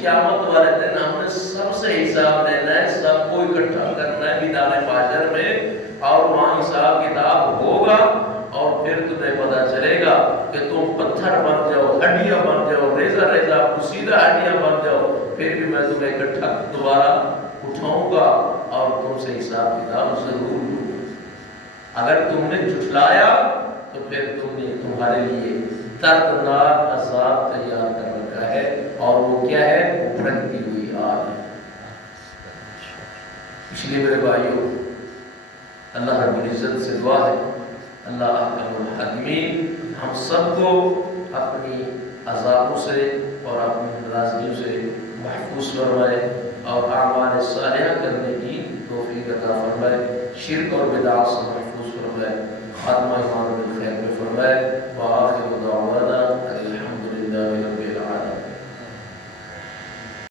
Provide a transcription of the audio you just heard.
قیامت والے دن ہم نے سب سے حساب لینا ہے، سب کو اکٹھا کرنا ہے میدان محشر میں، اور وہاں حساب کتاب ہوگا، اور پھر تمہیں پتہ چلے گا کہ تم پتھر بن جاؤ، ہڈیاں بن جاؤ، ریزہ ریزہ پوسیدہ ہڈیاں بن جاؤ، پھر بھی میں تمہیں اکٹھا دوبارہ اٹھاؤں گا اور تم سے حساب کتاب ضرور لوں گا۔ اگر تم نے جھٹلایا تو پھر تم نے تمہارے لیے دردناک عذاب تیار کر رکھا ہے، اور وہ کیا ہے؟ بھڑکتی ہوئی آگ ہے۔ اس لیے میرے بھائیوں، اللہ رب العزت سے دعا ہے، اللہ احکم الحاکمین ہم سب کو اپنی عذابوں سے اور اپنی ناراضگیوں سے محفوظ فرمائے، اور اعمال صالحہ کرنے کی توفیق عطا فرمائے، شرک اور بدعات سے محفوظ فرمائے، خاتمہ ایمان بالخیر میں فرمائے۔